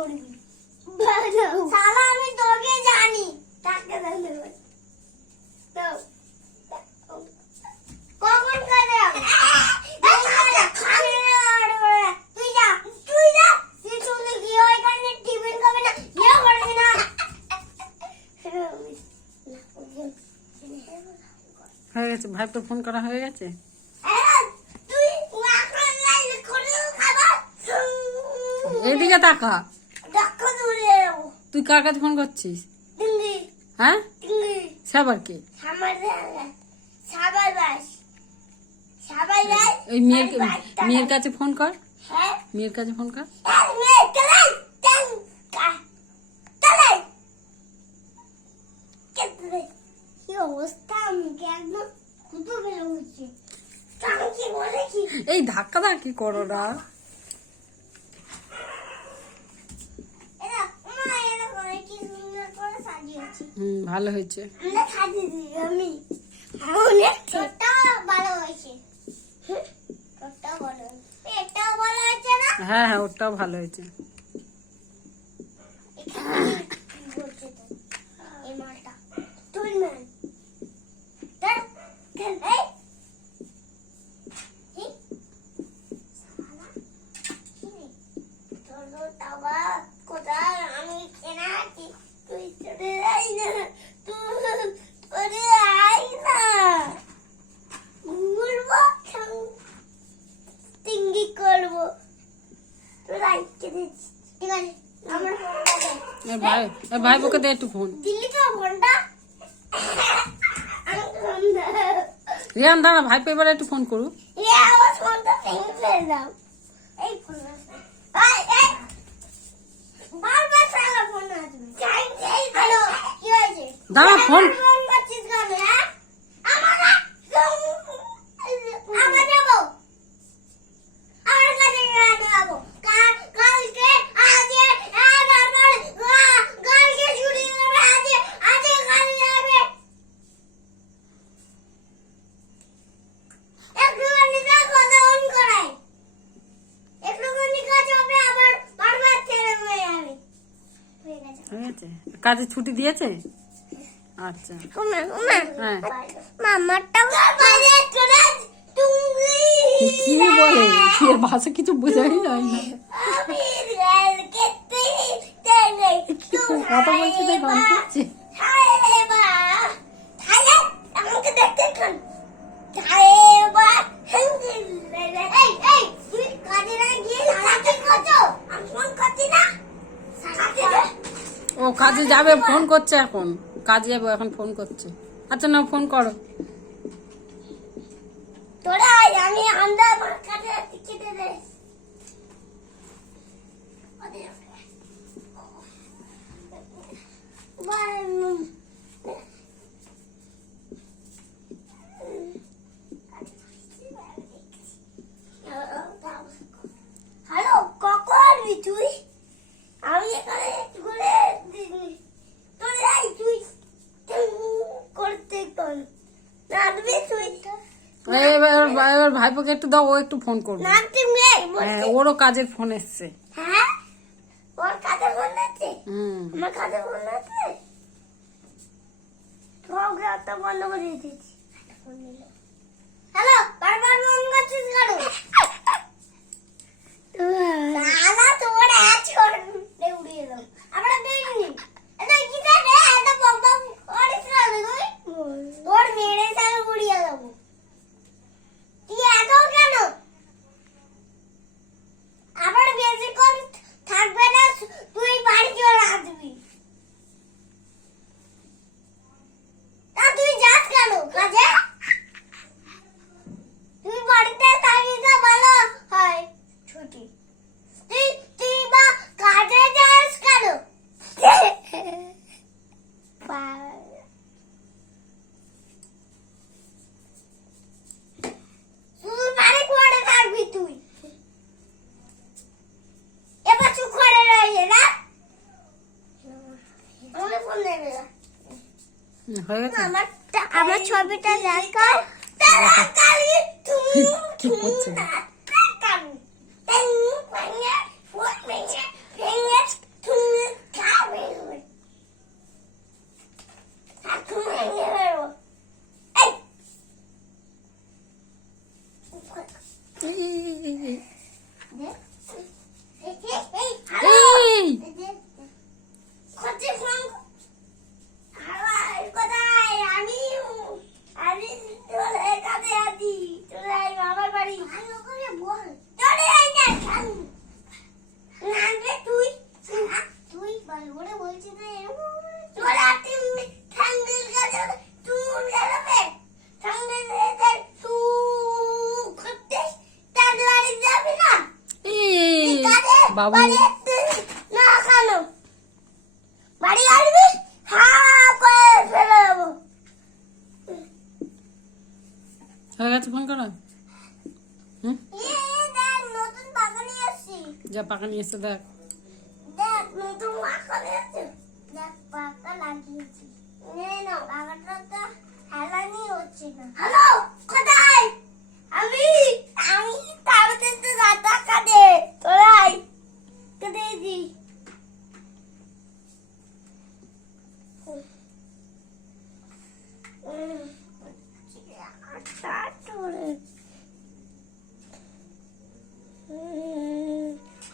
করবি শালা আমি তোকে জানি টাকা দেবে তো কখন করে তুই যা তুই চলে গিয়ে ওইখানে টিফিন খাবে না ইয়ে করবি না হয়ে গেছে ভাই তো ফোন করা হয়ে গেছে এদিকে তাকা তুই কার কাছে ফোন করছিস হ্যাঁ সাবার কি এই মেয়ের কাছে ফোন কর মেয়ের কাছে ফোন কর এই ধাক্কা ধাক্কি করো না ভালো হয়েছে হ্যাঁ হ্যাঁ ওটাও ভালো হয়েছে ভাই বোকে দে একটু ফোন রিয়ান দাঁড়া ভাই এবার একটু ফোন করু দাঁড়া ফোন কাজে ছুটি দিয়েছে আচ্ছা কি বলে এর ভাষা কিছু বোঝাই যায় না কথা বলছে তাই গান করছে ও কাজে যাবে ফোন করছে এখন কাজে যাবো এখন ফোন করছে আচ্ছা না ফোন করো তোরা আমি আন্দার কাজে কেটে দে হ্যালো কখন তুই আমি এখানে ঘুরে তুই করতে কর এবার ভাইপোকে একটু দাও ও একটু ফোন করবে হ্যাঁ ওরও কাজের ফোন এসছে হ্যাঁ ওর কাজের ফোন এসছে আমার কাজের ফোন এসছে তো বন্ধ করে দিয়েছি হ্যালো বারবার ফোন করছিস কেন না তোর এক ছোট উড়িয়ে দাও আমরা দেখিনি এটা কি জানে এটা বম্বা করিস না তুই তোর মেরে সাথে উড়িয়ে দেবো তুই এত কেন আবার বেশিক্ষণ থাকবে না তুই বাড়ি চলে আসবি তা তুই যাস কেন কাজে তুই বাড়িতে থাকিস ভালো হয় ছুটি তুই বা কাজে যাস কেন তুই বাড়ি করে থাকবি তুই এবার চুপ করে রয়ে না আমি ফোন নেবে হয়ে গেছে আমার ছবিটা দেখো তাড়াতাড়ি তুমি কি করছে বাবু। বাড়ি আসতে না কেন? বাড়ি আসবি? হ্যাঁ করে ফেলে দেবো। হয়ে গেছে ফোন করো। হুম, দেখ নতুন পাকা নিয়ে এসছি। যা পাকা নিয়ে এসে দেখ। দেখ নতুন পাকা নিয়ে এসছি। দেখ পাকা লাগিয়েছি। নে না পাকাটা তো হেলানি হচ্ছে না। হ্যালো কোথায়? আমি তাড়াতাড়ি তো দাদা কাটে তোরাই কোথায় দি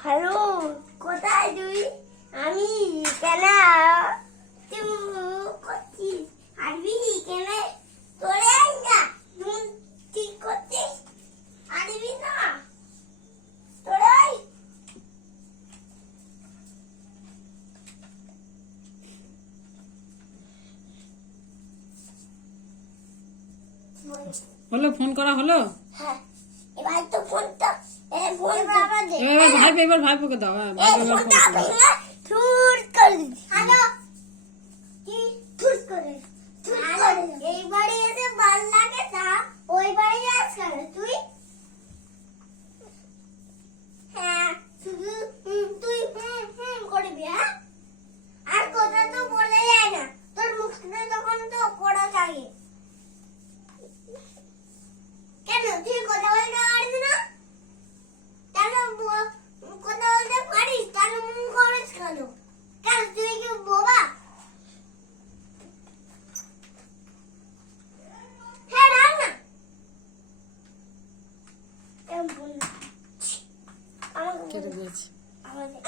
হ্যালো কোথায় তুই? আমি কেন তুই করছিস? আসবি কেন? তোরে আই না তুই ঠিক করছিস? আসবি না তোরে আই। হলো ফোন করা হলো। হ্যাঁ এবার তো ফোনটা ফোনটা আবার দে। এবার ভাইপোকে দাও। হ্যাঁ, এই ভাইপো এবার ফোন ফোনটা করো। ভেঙে ঠুট করে দিচ্ছি। হ্যালো কি ঠুট করে? ঠুট করে এই বাড়ি এসে ভাল লাগে না ওই বাড়ি যাস কেন তুই? হ্যাঁ শুধু তুই করবি হ্যাঁ? আর কথা তো বলে যায় না তোর মুখটা তখন তো পড়া থাকে। কেন তুই কথা বলতে পারবি না? কেন কথা বলতে পারিস কেন মুখ করিস কেন? কেন তুই কি বোবা? হ্যাঁ রাখ না কেমন বল না কেটে দিয়েছি। আমাকে